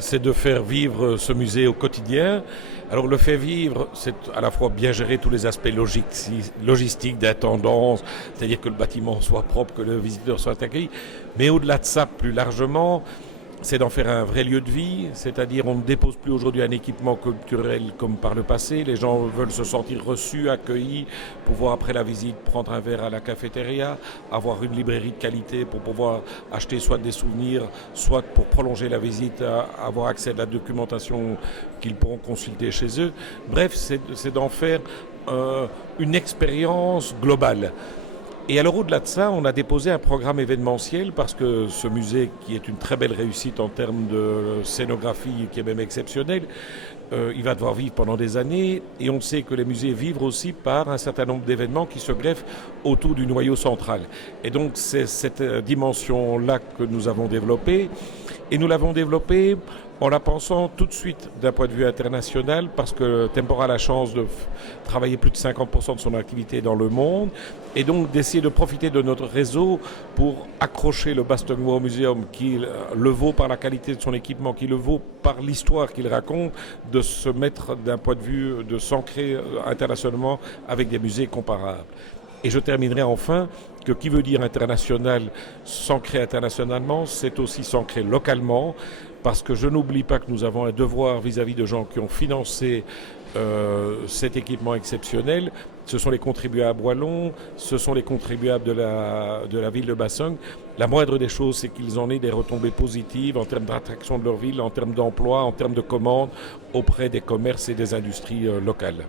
c'est de faire vivre ce musée au quotidien. Alors le faire vivre, c'est à la fois bien gérer tous les aspects logistiques d'intendance, c'est-à-dire que le bâtiment soit propre, que le visiteur soit accueilli, mais au-delà de ça, plus largement, c'est d'en faire un vrai lieu de vie, c'est-à-dire on ne dépose plus aujourd'hui un équipement culturel comme par le passé. Les gens veulent se sentir reçus, accueillis, pouvoir après la visite prendre un verre à la cafétéria, avoir une librairie de qualité pour pouvoir acheter soit des souvenirs, soit pour prolonger la visite, avoir accès à de la documentation qu'ils pourront consulter chez eux. Bref, c'est d'en faire une expérience globale. Et alors au-delà de ça, on a déposé un programme événementiel parce que ce musée, qui est une très belle réussite en termes de scénographie, qui est même exceptionnelle, il va devoir vivre pendant des années. Et on sait que les musées vivent aussi par un certain nombre d'événements qui se greffent autour du noyau central. Et donc c'est cette dimension-là que nous avons développée. Et nous l'avons développée en la pensant tout de suite d'un point de vue international, parce que Tempora a la chance de travailler plus de 50% de son activité dans le monde, et donc d'essayer de profiter de notre réseau pour accrocher le Boston War Museum, qui le vaut par la qualité de son équipement, qui le vaut par l'histoire qu'il raconte, de se mettre d'un point de vue, de s'ancrer internationalement avec des musées comparables. Et je terminerai enfin que qui veut dire international, s'ancrer internationalement, c'est aussi s'ancrer localement, parce que je n'oublie pas que nous avons un devoir vis-à-vis de gens qui ont financé cet équipement exceptionnel. Ce sont les contribuables wallons, ce sont les contribuables de la ville de Basseng. La moindre des choses, c'est qu'ils en aient des retombées positives en termes d'attraction de leur ville, en termes d'emploi, en termes de commandes auprès des commerces et des industries locales.